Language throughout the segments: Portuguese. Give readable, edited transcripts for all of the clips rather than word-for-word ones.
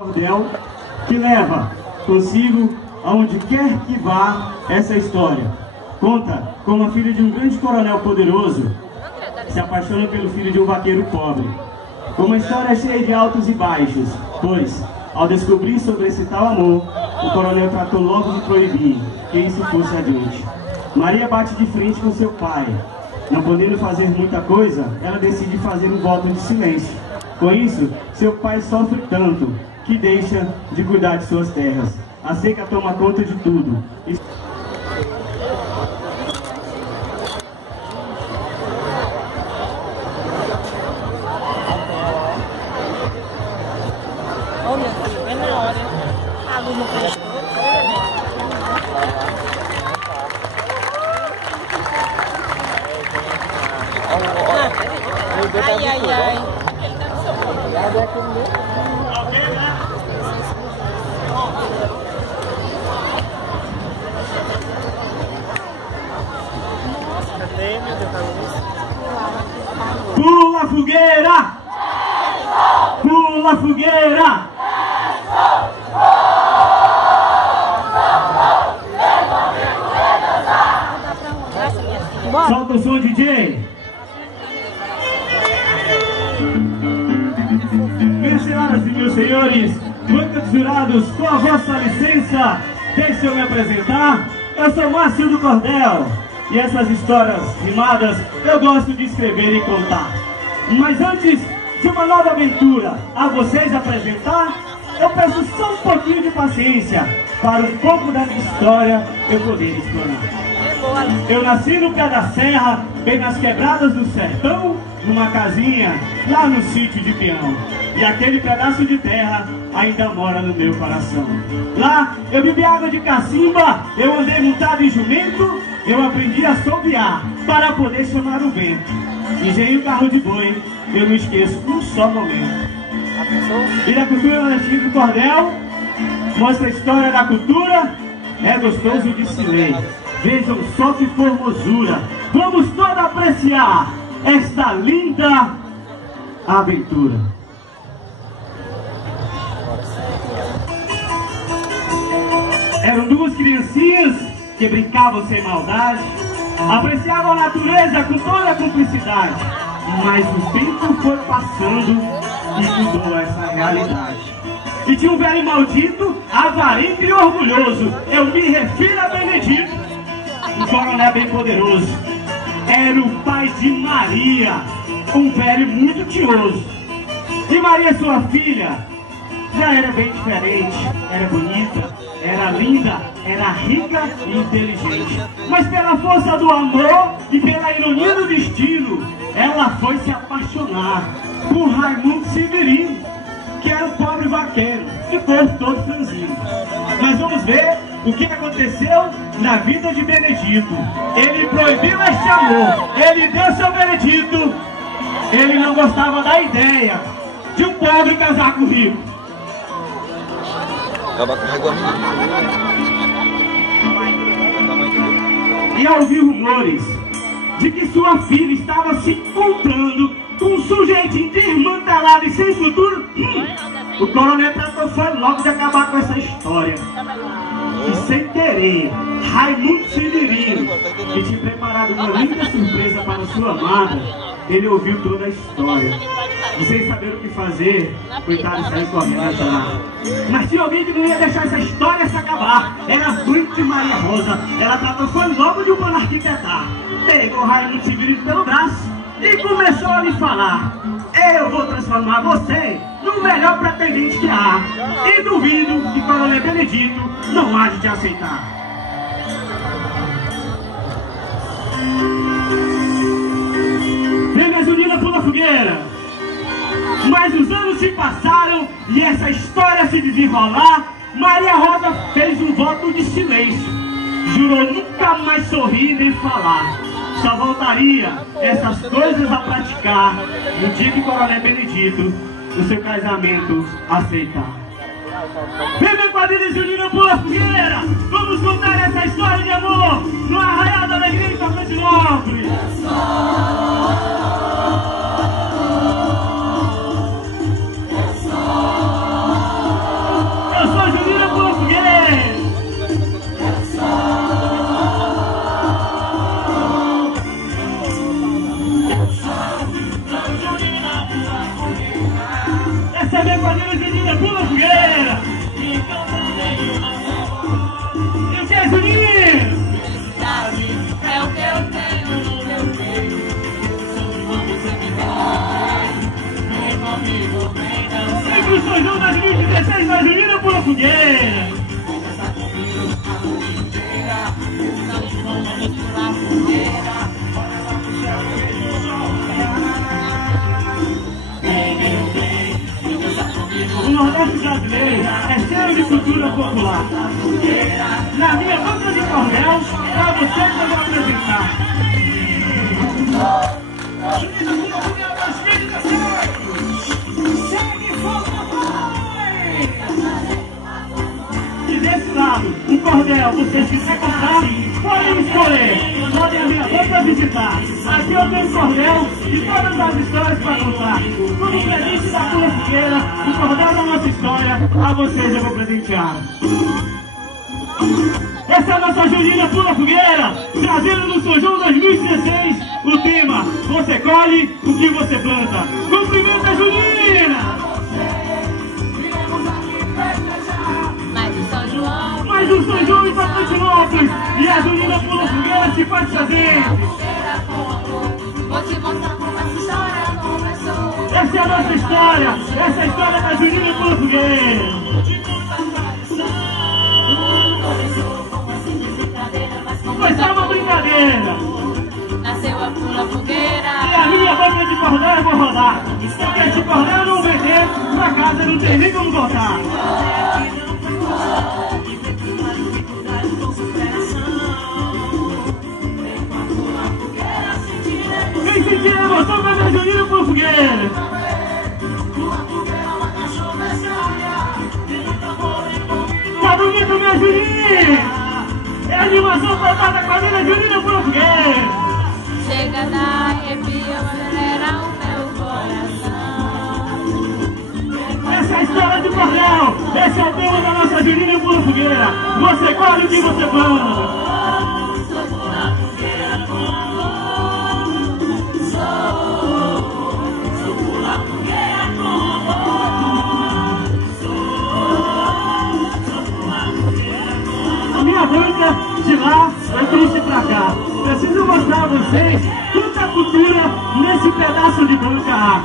Cordel que leva consigo aonde quer que vá essa história. Conta como a filha de um grande coronel poderoso se apaixona pelo filho de um vaqueiro pobre. Uma história cheia de altos e baixos, pois, ao descobrir sobre esse tal amor, o coronel tratou logo de proibir que isso fosse adiante. Maria bate de frente com seu pai. Não podendo fazer muita coisa, ela decide fazer um voto de silêncio. Com isso, seu pai sofre tanto que deixa de cuidar de suas terras. A seca toma conta de tudo. Pula fogueira! Pula fogueira! Solta o som, DJ! Minhas senhoras e meus senhores, bancas jurados, com a vossa licença, deixe eu me apresentar. Eu sou Márcio do Cordel. E essas histórias rimadas eu gosto de escrever e contar. Mas antes de uma nova aventura a vocês apresentar, eu peço só um pouquinho de paciência para um pouco da minha história eu poder explanar. Eu nasci no pé da serra, bem nas quebradas do sertão, numa casinha lá no sítio de peão. E aquele pedaço de terra ainda mora no meu coração. Lá eu bebi água de cacimba, eu andei montado em jumento, eu aprendi a assobiar para poder chamar o vento. Engenhei o carro de boi, eu não esqueço um só momento. E da cultura nordestina do Cordel, mostra a história da cultura, é gostoso de se ler. Vejam só que formosura, vamos todos apreciar esta linda aventura. Eram duas criancinhas que brincavam sem maldade, apreciavam a natureza com toda a cumplicidade. Mas o tempo foi passando e mudou essa realidade. E tinha um velho maldito, avarento e orgulhoso. Eu me refiro a Benedito, um coronel bem poderoso. Era o pai de Maria, um velho muito tioso. E Maria, sua filha, já era bem diferente, era bonita, era linda, era rica e inteligente. Mas pela força do amor e pela ironia do destino, ela foi se apaixonar por Raimundo Severino, que era um pobre vaqueiro, de corpo todo franzino. Mas vamos ver o que aconteceu na vida de Benedito. Ele proibiu este amor, ele deu seu veredito. Ele não gostava da ideia de um pobre casar com rico. E ao ouvir rumores de que sua filha estava se encontrando com um sujeitinho desmantelado e sem futuro, o coronel tratou foi logo de acabar com essa história. E sem querer, Raimundo Severino, que tinha preparado uma linda surpresa para sua amada, ele ouviu toda a história. E sem saber o que fazer, coitado, saiu correndo atrás. Mas tinha alguém que não ia deixar essa história se acabar. Era a mãe de Maria Rosa. Ela tratou foi logo de um plano arquitetar. Pegou Raimundo Severino pelo braço e começou a lhe falar: eu vou transformar você no melhor pretendente que há. E duvido que coronel Benedito não há de te aceitar. Vem, gasolina, pula fogueira. Mas os anos se passaram e essa história se desenrolar. Maria Rosa fez um voto de silêncio. Jurou nunca mais sorrir nem falar. Só voltaria essas coisas a praticar no dia que coronel Benedito o seu casamento aceitar. Vem, meu quadrilha junina, pula fogueira. Vamos contar essa história de amor no Arraial da Alegria em Constantinópolis. 2016 vai Junina Pula Fogueira. O Nordeste brasileiro é cheio de cultura popular. Na minha banca de cordel, para vocês eu vou apresentar. E desse lado, o cordel, vocês que querem comprar, podem escolher. Podem a minha banca visitar. Aqui eu tenho cordel e todas as histórias para contar. Como presente da Pula Fogueira, o cordel da nossa história, a vocês eu vou presentear. Essa é a nossa Junina Pula Fogueira, trazendo no São João 2016 o tema Você colhe o que você planta. Cumprimenta a Junina! Mais um São João em Constantinópolis e a Junina Pula Fogueira se faz presente. Essa é a nossa história, essa é a história da Junina Pula Fogueira. Foi só uma brincadeira. Nasceu a Pula Fogueira. E a minha banca de cordel eu vou rodar. Porque esse cordel não vender, pra casa não tem nem como voltar. Quem sentir a emoção vai ver Junina Pula Fogueira. Tá bonito, minha Juninha? É a animação plantada com a minha Junina Pula Fogueira. Chega da arrepio, acelera o meu coração. Essa é a história de cordel. Esse é o tema da nossa Junina Pula Fogueira. Você colhe o que você planta. A minha banca de lá eu trouxe pra cá. Preciso mostrar a vocês tanta cultura nesse pedaço de banca.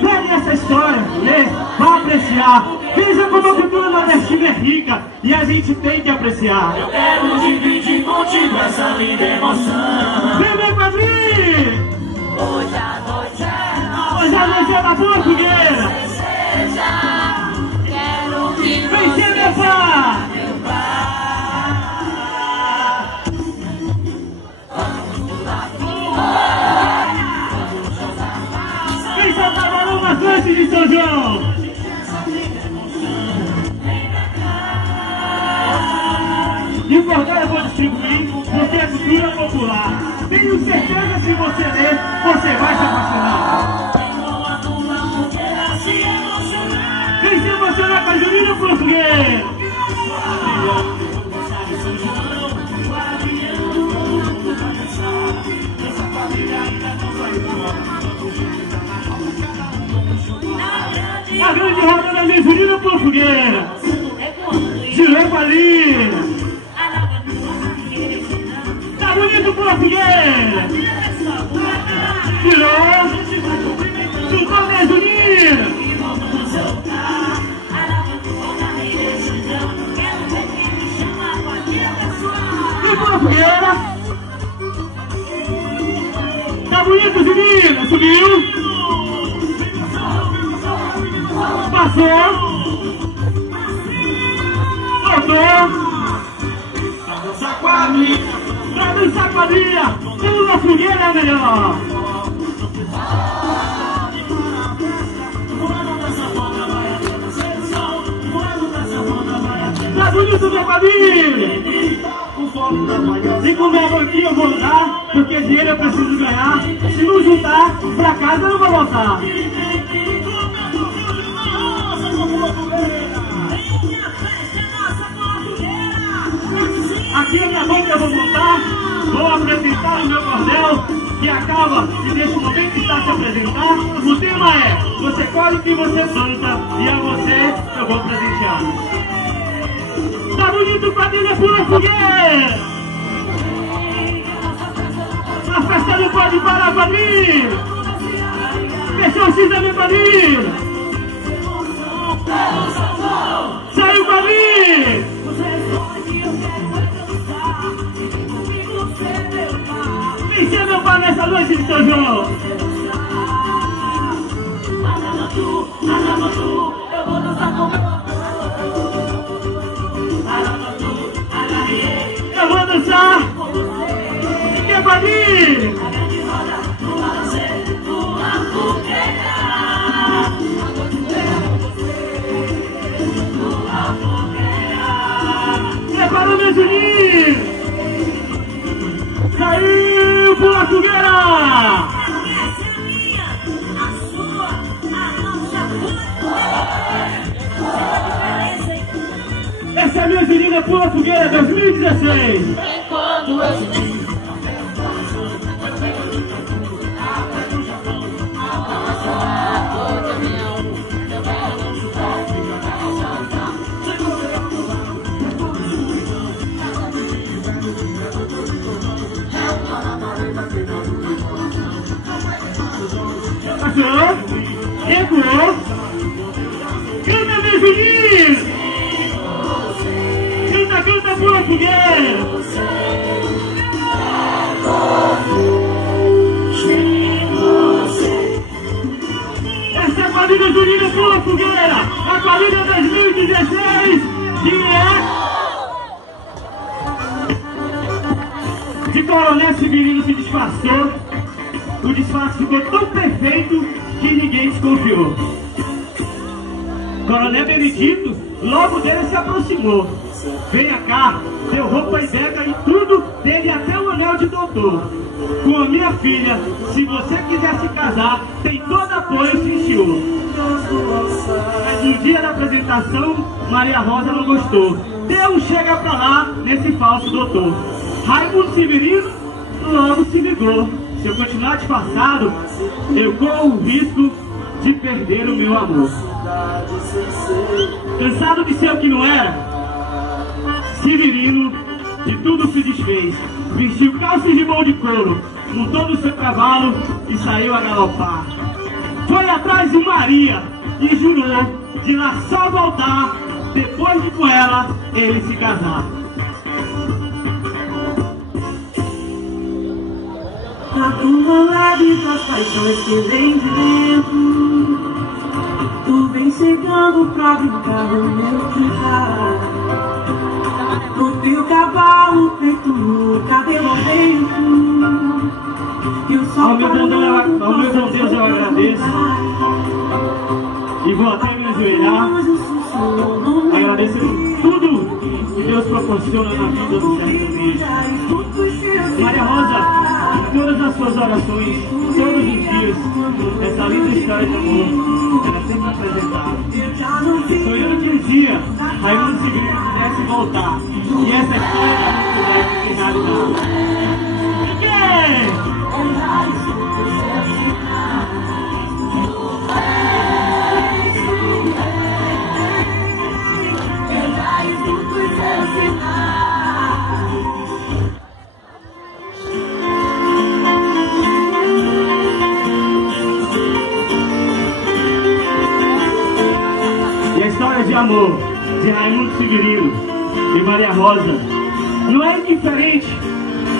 Pegue essa história, lê, vá apreciar. Veja como a cultura nordestina é rica e a gente tem que apreciar. Eu quero dividir contigo essa linda emoção. Vem, meu padrinho! Hoje a noite é nossa. Hoje a noite é da Pula Fogueira. Seja, quero que Vem você ser meu pai! meu pai. Vem soltar balão na frente de São João! E o cordel eu vou distribuir porque é cultura popular. Tenho certeza que se você ler, você vai se apaixonar. Vem se emocionar com a Junina Pula Fogueira. A grande roda da minha Junina Pula Fogueira. Girou pra ali. Tá bonito Pula Fogueira. Girou. Juntou minha Junina. E Pula Fogueira. Tá bonito, Junina. Subiu. Passou. Voltou. Pra dançar quadrilha, Pula Fogueira é melhor. Tá bonito, meu quadrilha. E com minha banquinha eu vou dar, porque dinheiro eu preciso ganhar. Se não juntar, pra casa eu não vou voltar. Aqui a minha banca eu vou montar, vou apresentar o meu cordel, que acaba e nesse momento está se apresentar. O tema é, você colhe o que você planta, e a você eu vou presentear. Tá bonito, quadrilha Pula Fogueira! A festa não pode parar, quadrilha! Fechou o X da minha quadrilha! Saiu pra mim! Vem ser meu pai nessa noite de São João! Eu vou dançar com eu vou dançar! Quer pra mim? Preparou meu Juninho! Saiu pela fogueira! Essa é a minha Juninho Pula Fogueira 2016! enquanto eu senti. Passou, recuou, canta meu Juninho! Canta, canta, pula fogueira! Essa é a quadrilha Juninho Pula Fogueira! A quadrilha 2016, que é... De Coronel Severino se disfarçou. O disfarce ficou tão perfeito que ninguém desconfiou. Coronel Benedito logo dele se aproximou. Venha cá, deu roupa e beca e tudo, dele até o anel de doutor. Com a minha filha, se você quiser se casar, tem todo apoio, se enchiou. Mas no dia da apresentação, Maria Rosa não gostou. Deus chega pra lá nesse falso doutor. Raimundo Severino logo se ligou. Se eu continuar disfarçado, eu corro o risco de perder o meu amor. Cansado de ser o que não era, Severino de tudo se desfez. Vestiu calças de mão de couro, montou no seu cavalo e saiu a galopar. Foi atrás de Maria e jurou de lá só voltar depois de com ela ele se casar. Acumulado das paixões que vem de dentro, tu vem chegando pra brincar no meu quintal. No teu cavalo feito no cabelo vento, e o sol ao meu bom Deus eu agradeço e vou até me ajoelhar. Agradeço tudo que Deus proporciona na vida do sertanejo. Maria Rosa, em todas as suas orações, todos os dias, essa linda história de amor era sempre apresentada. Sonhando que um dia Raimundo Severino pudesse voltar e essa história da música pudesse ser realidade. E a história de amor de Raimundo Severino e Maria Rosa não é indiferente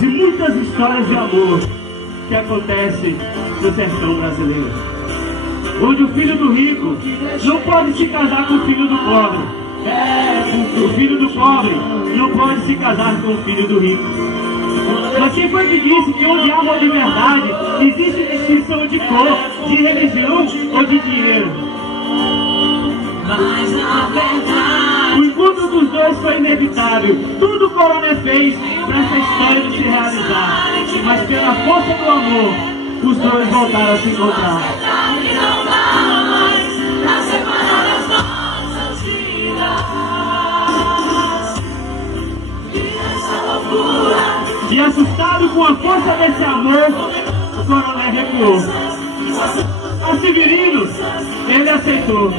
de muitas histórias de amor que acontecem no sertão brasileiro, onde o filho do rico não pode se casar com o filho do pobre, o filho do pobre não pode se casar com o filho do rico. Mas quem foi que disse que onde há amor de verdade existe distinção de cor, de religião ou de dinheiro? Mas na verdade, O encontro dos dois foi inevitável. Tudo o Coronel fez para essa história de se realizar. Mas pela força do amor, os dois voltaram a se encontrar. e não dá mais pra separar as nossas vidas. E essa loucura, E assustado com a força desse amor, o Coronel recuou. A Severino, ele aceitou.